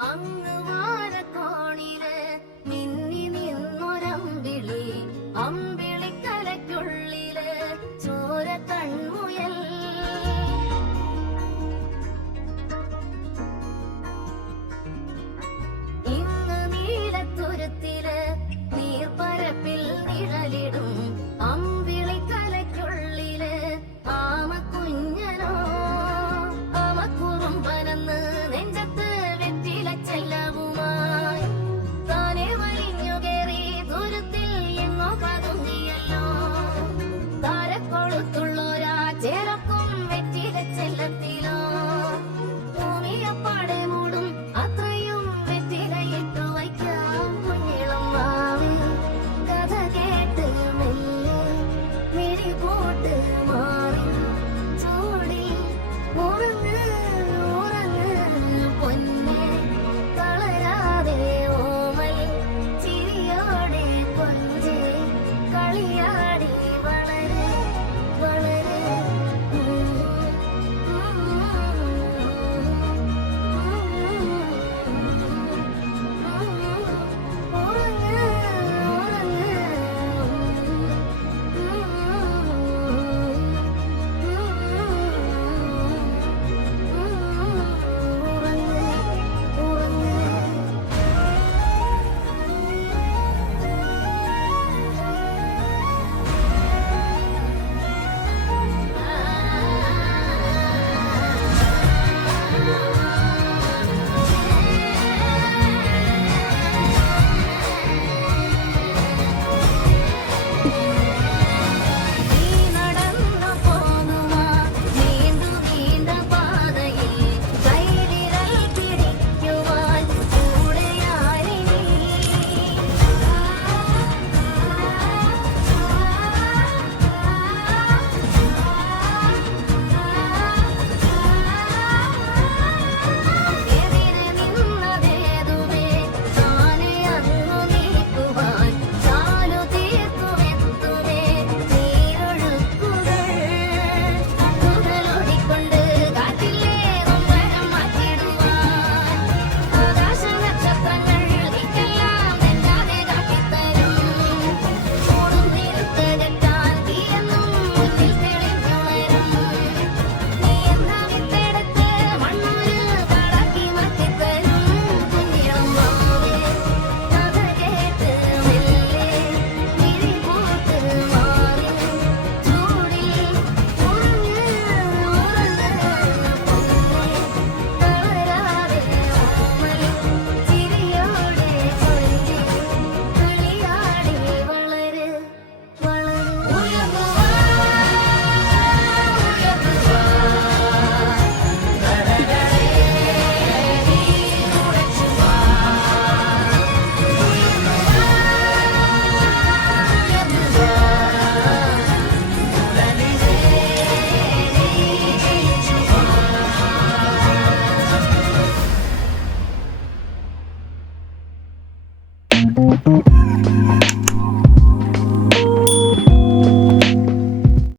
അങ്ങ് വാ